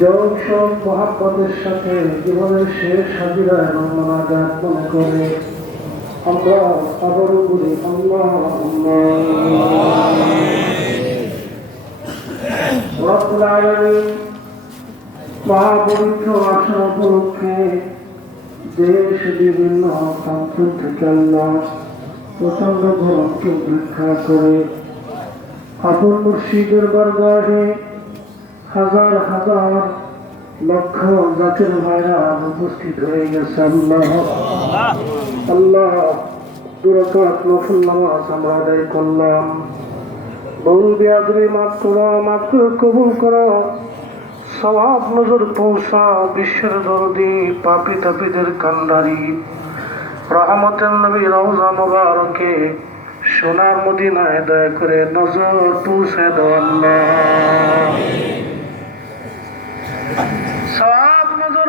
জৌসব মহাপদের সাথে জীবনের শেষ হাজিরায় রমনাগাত মনে করে, আমরা আবারও বলি, আল্লাহ মহাপবিত্র আসন উপলক্ষে দেশ বিভিন্ন প্রান্ত থেকে আল্লাহ প্রচণ্ড গরমকে উপেক্ষা করে আপন মুর্শিদের বরগাহে হাজার হাজার লক্ষ জাতির ভাইরা উপস্থিত হয়ে গেছে। আল্লাহ আল্লাহ, দুরকাত নফল নামাজ আমরা আদায় করলাম। বহু বিয়াদরি মাফ করো, মাফ কবুল করো। সবাব নজর পৌঁছা বিশ্বের দরদি, পাপি তাপিদের কান্ডারি রহমতের নবী রওজা মোবারকে সোনার মদিনায় দয়া করে নজর পৌঁছে দাও আল্লাহ সব নজর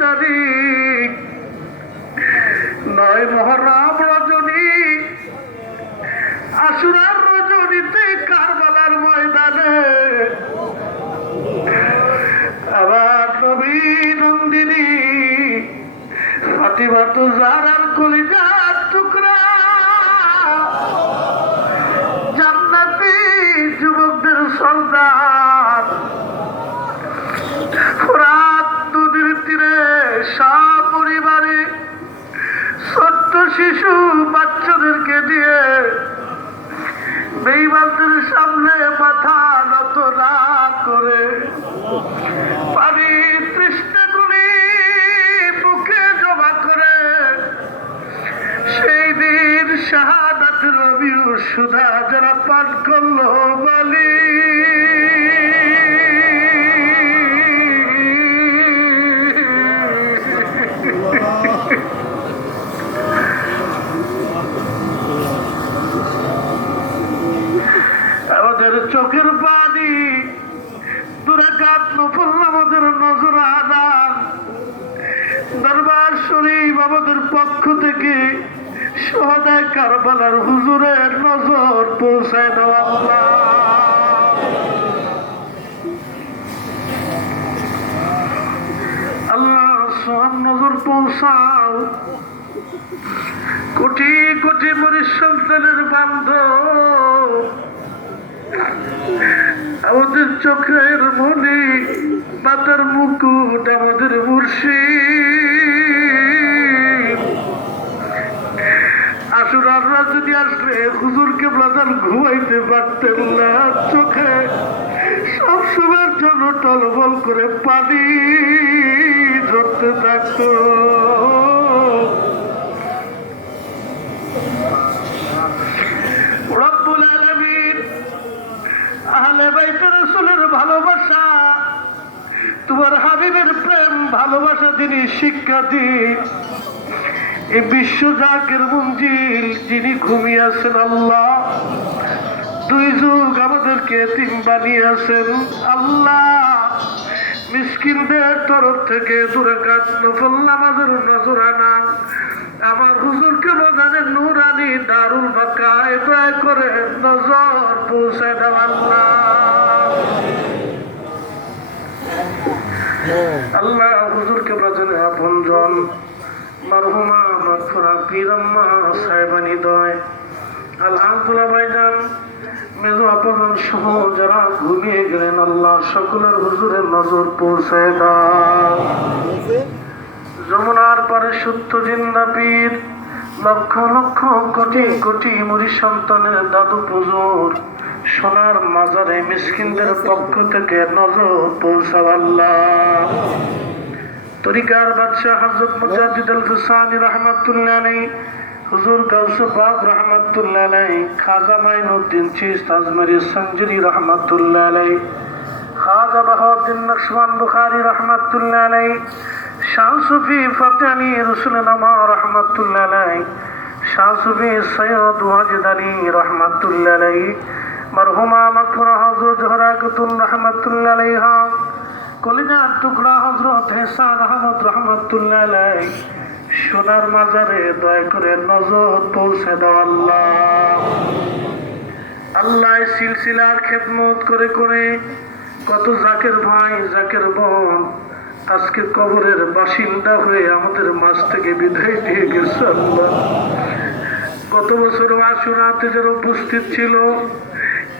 তারিখ নয় মহরাম রজনী আশুরার রজনীতে কারবালার ময়দানে। আবার নবী নন্দিনী ফাতিমা তো জারার শিশু বাচ্চাদেরকে দিয়ে বেইমানদের সামনে মাথা নত না করে পানি তৃষ্ণাগুলি মুখে জমা করে সেই দিন শাহাদাত রবিউ সুধা যারা পান করল বলি দরবার শরীফ আমাদের পক্ষ থেকে সহদায় কারবালার হুজুরের নজর পৌঁছায় দেওয়া আল্লাহ। নজর পৌঁছাও। কোটি কোটি বান্ধব। আমাদের চোখের মনি, পাতার মুকুট আমাদের মুর্শিদ। আসুরার যদি আসলে হুজুরকে ব্লাজার ঘুমাইতে পারতেন না চোখে। সব সময়ের জন্য টলবল করে পানি ধরতে থাকতো। আহলে বাইতের রাসূলের ভালোবাসা, তোমার হাবিবের প্রেম ভালোবাসা তিনি শিক্ষা দিন। এই বিশ্ব জাকের মঞ্জিল যিনি ঘুমিয়ে আছেন আল্লাহ, দুই যুগ আমাদেরকে তিন বানিয়েছেন আল্লাহ। মিসকিনদের তরফ থেকে দূরে কাজ নফল নামাজের নজর আনা। আমার হুজুরকে বাজারে নুরানি দারুল বাকায় দয়া করে নজর পৌঁছে দাও আল্লাহ। আল্লাহ হুজুরকে বাজারে আপনজন। পীরম্মা দয়। মেজো সহ যারা যমুনার পরে সত্য জিন্দা পীর, লক্ষ লক্ষ কোটি কোটি মুড়ি সন্তানের দাদু পুজোর সোনার মাজারে মিসকিনদের পক্ষ থেকে নজর পৌঁছাও আল্লাহ। তরিকার বাদশাহ হজরত মুজাদ্দিদ আল ফুসানি রহমাতুল্লাহ আলাই হুজুর গাউস পাক রহমাতুল্লাহ আলাই খাজা মাইনুদ্দিন চিস্ত আজমেরি সঞ্জুরি রহমাতুল্লাহ আলাই খাজা বাহাউদ্দিন নকশবন বুখারী রহমাতুল্লাহ আলাই শাহ সুফি ফতেহানি রসুলনামা রহমাতুল্লাহ আলাই শাহ সুফি সৈয়দ ওয়াজিদ আলী রহমাতুল্লাহ আলাই মরহুমা রহমাতুল্লাহ আলাইহা কলিজার টুকরা হজরত হেসান আহমদ রহমাতুল্লাহ সোনার মাজারে দয়া করে নজর পৌঁছে আল্লাহ। আল্লাহ সিলসিলার খেদমত করে করে কত জাকের ভাই, জাকের বোন আজকে কবরের বাসিন্দা হয়ে আমাদের মাছ থেকে বিদায় দিয়ে গেছে আল্লাহ। গত বছর আশুরাতে যারা উপস্থিত ছিল,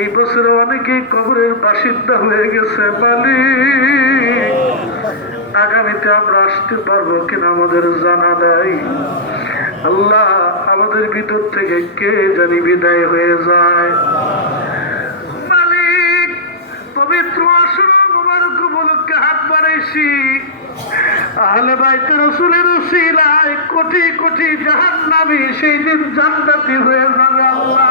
এই বছরে অনেকে কবরের বাসিন্দা হয়ে গেছে, মালিক। আগামীতে আমরা আসতে পারব কিনা আমাদের জানা নাই। আল্লাহ আমাদের ভিতর থেকে কে জানি বিদায় হয়ে যায়। মালিক, পবিত্র হাত বাড়াইছি। আহলে রসুলের কোটি কোটি জাহান্নামী সেই দিন জান্নাতি হয়ে যাবে আল্লাহ।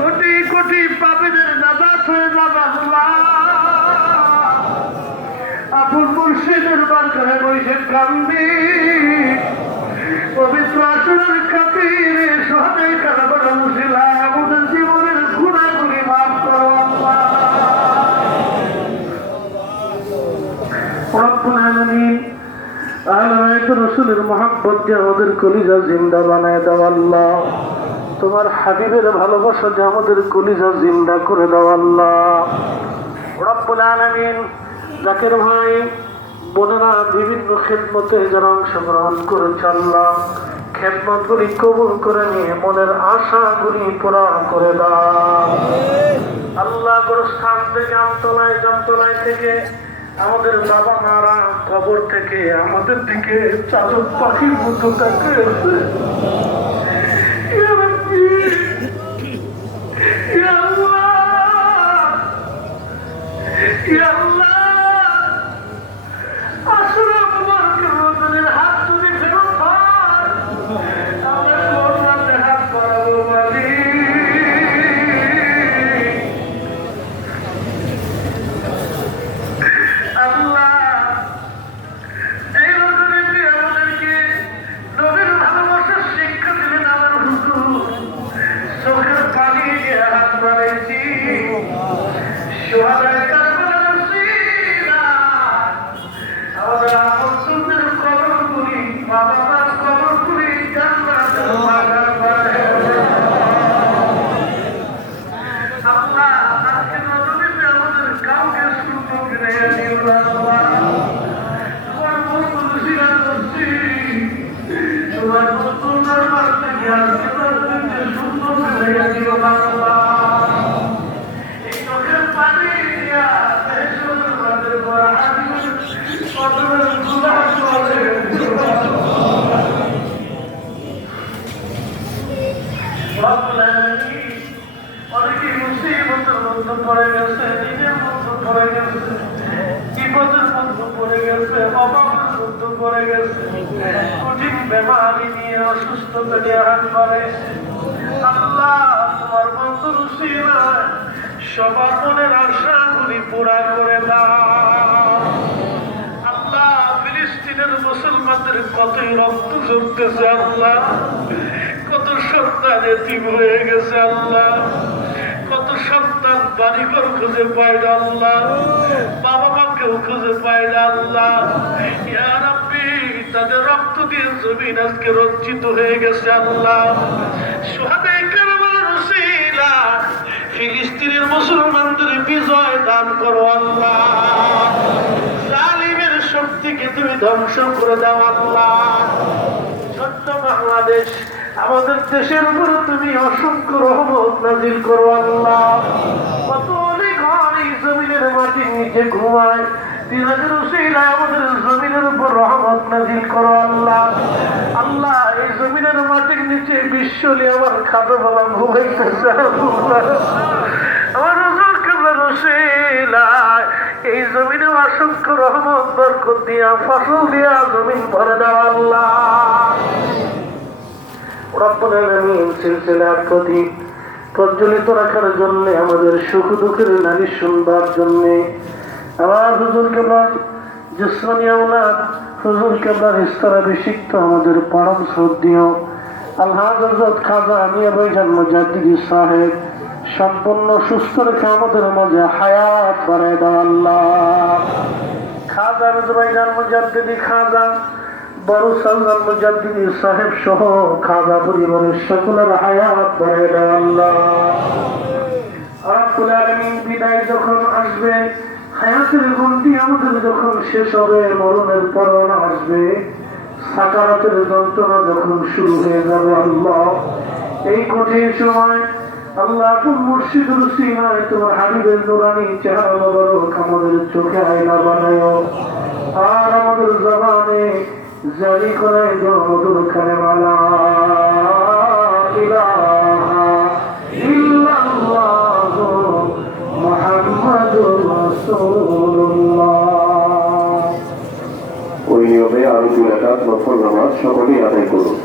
কোটি কোটি পাপীদের নাজাত হয়ে যাবে আল্লাহ। আপন মুর্শিদের বারকারে বসে কান্দি পবিত্র আসরের খাতিরে সহায় কারাবার মুশিলা, আমাদের জীবনের গুণাগুলি মাফ করো আমাদের জিন্দা বানায় তোমার হাবিবের ভালোবাসা যে আমাদের কলিজা জিন্দা করে দাও আল্লাহ। রব্বুল আলামিন জাকির ভাই, বোনেরা বিভিন্ন খেদমতে যারা অংশগ্রহণ করেছে আল্লাহ। খেদমতগুলি কবুল করে নিয়ে মনের আশাগুলি পূরণ করে দাও। আল্লাহ গোরস্থান থেকে, আমতলায়, জমতলায় থেকে, আমাদের বাবা মারা কবর থেকে আমাদের দিকে চাদর পাখির মতো তাকিয়েছে। ইয়া বাড়াইছি সোহাদার কারবালার উসিলা আমাদের আপনজনদের কবরগুলি মা বাবার কবরগুলি জান্নাতের বাগান বানায় আল্লাহ আজকে রজনীতে আমাদের কাউকে সুযোগ রেখে দিও না আল্লাহ তোমার মঙ্গল শিকার করছি তোমার নতুন দরবার থেকে আজকে রজনীতে সুযোগ রেখে দিও না আল্লাহ এই চোখের পানি দিয়া দেশের মাঝে বড় হাসি কত গুণা করে রব্বুল আলামিন অনেকে পড়ে গেছে নিজের মধ্যে পড়ে গেছে বিপদের মধ্যে নিয়ে অসুস্থতা আল্লাহ তোমার বন্ধু রুসিলা সবার মনের আশাগুলি পুরা করে দাও আল্লাহ ফিলিস্তিনের মুসলমানদের কতই রক্ত ঝরতেছে, আল্লাহ। সন্তান এতিম হয়ে গেছে আল্লাহ। কত সন্তান বাড়িঘর খুঁজে পায় না আল্লাহ। বাবা মাকেও খুঁজে পায় না আল্লাহ। তাদের রক্ত দিয়ে জমিন আজকে রঞ্জিত হয়ে গেছে আল্লাহ। উসিলা ফিলিস্তিনের মুসলমানদের বিজয় দান করো আল্লাহ। জালিমের শক্তিকে তুমি ধ্বংস করে দাও আল্লাহ। ছোট্ট বাংলাদেশ আমাদের দেশের উপরে তুমি অসংখ্য রহমত নাজিল করো আল্লাহ। কত অনেক এই জমিনের মাটির নিচে ঘুমায়। আমাদের উপর রহমত নাজিল আল্লাহ। এই জমিনের মাটির নিচে বিশ্বলি আমার আমার এই জমিনে অসংখ্য রহমত, বরকত দিয়া, ফসল দিয়া জমিন ভরে দাও আল্লাহ। প্রজ্বলিত রাখার জন্য, আমাদের সুখ দুঃখের নারী শুনবার জন্যে, আমার হুজুর কেবল, জিসমানি আওলাদ, হুজুর কেবল ইস্তারা বিশিক্ত আমাদের পরম শ্রদ্ধীয় আল্লাহ সাহেব, সম্পূর্ণ সুস্থ রেখে আমাদের মাঝে হায়াত খাজা বড় সালমান মুজাদ্দিদি সাহেব সহ খাজা পরিবারের সকলের হায়াত বাড়ায় আল্লাহ। রব্বুল আলামিন বিদায় যখন আসবে, হায়াতের গন্ডি আমাদের যখন শেষ হবে, মরণের পরন আসবে, সাকারাতের যন্ত্রণা যখন শুরু হয়ে যাবে আল্লাহ। এই কঠিন সময় আল্লাহ তুমি মুর্শিদুর সিনায় তোমার হাবিবের নুরানি চেহারা মোবারক আমাদের চোখে আয়না বানায়। আর আমাদের জবানে জারি করে মধুর কালেমালা ওই নিয়মে আরও দুই রাকাত সকলেই আদায় করুন